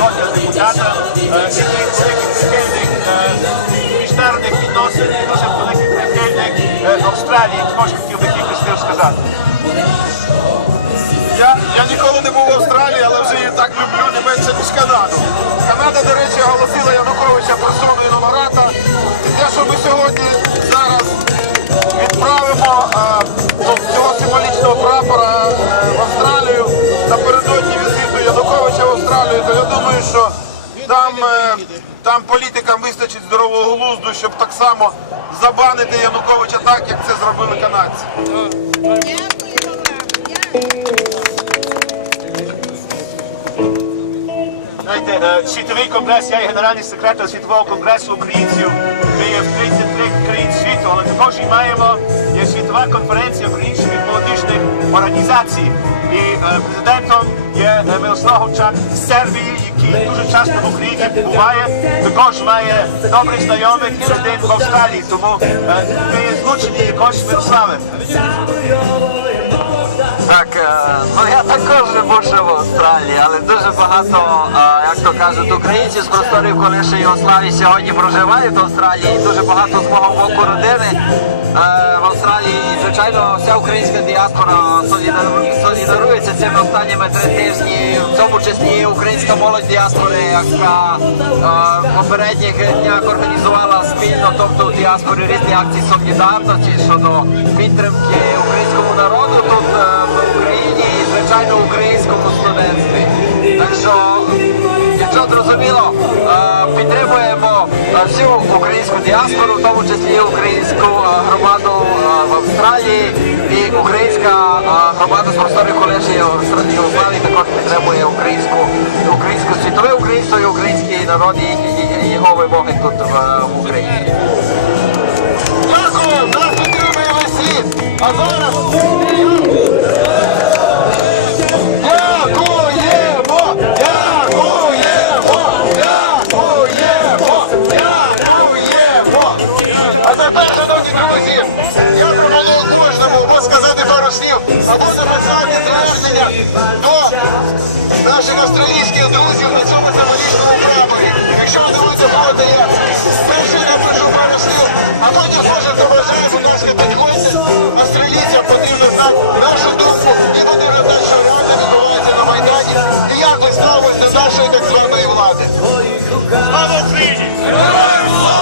народного депутата, який великий прихильник міжнародних відносин і дуже великий прихильник Австралії. Також хотів би кілька слів сказати. Я, я ніколи не був в Австралії, але вже її так люблю не менше, ніж Канаду. Канада, до речі, оголосила Януковича персоною номерата. Те, що ми сьогодні зараз відправимо е, ну, цього символічного прапора е, в Австралію напередодні то я думаю, що там, е, там політикам вистачить здорового глузду, щоб так само забанити Януковича так, як це зробили канадці. Знаєте, е, світовий конгрес, я є генеральний секретар Світового конгресу українців. Ми є в 33 країн світу, але також і маємо є світова конференція українських молодіжних організацій. І президентом є Мирослав Гончак з Сербії, який дуже часто в Україні буває. Також має добрих знайомих і родин в Австралії. Тому е, ми злучені якось Мирославе. Так, е, ну я також живу в Австралії, але дуже багато, е, як то кажуть, українців з просторів колишньої Югославії сьогодні проживають в Австралії. Дуже багато з мого боку родини е, в Австралії. І, звичайно, вся українська діаспора солідарується цими останніми три тижні, в цьому числі українська молодь діаспори, яка е, в попередніх днях організувала спільно, тобто в діаспорі різні акції солідарності щодо підтримки українському народу тут е, в Україні всю українську діаспору, в тому числі українську громаду в Австралії і українська громада з просторів колишньої Югославії також підтримує українську українську світове українство і український народ і, його вимоги тут в, в Україні. Дякую! Нас підтримує весь! А зараз... слів, або написати звернення до наших австралійських друзів на цьому символічному прапорі. Якщо ви думаєте проти, я перший напишу пару слів, а потім кожен, хто бажає, будь ласка, підходьте, австралійцям потрібно знати нашу думку і потрібно знати, що реально відбувається на Майдані і як ми ставимося до нашої так званої влади. Слава Україні! Слава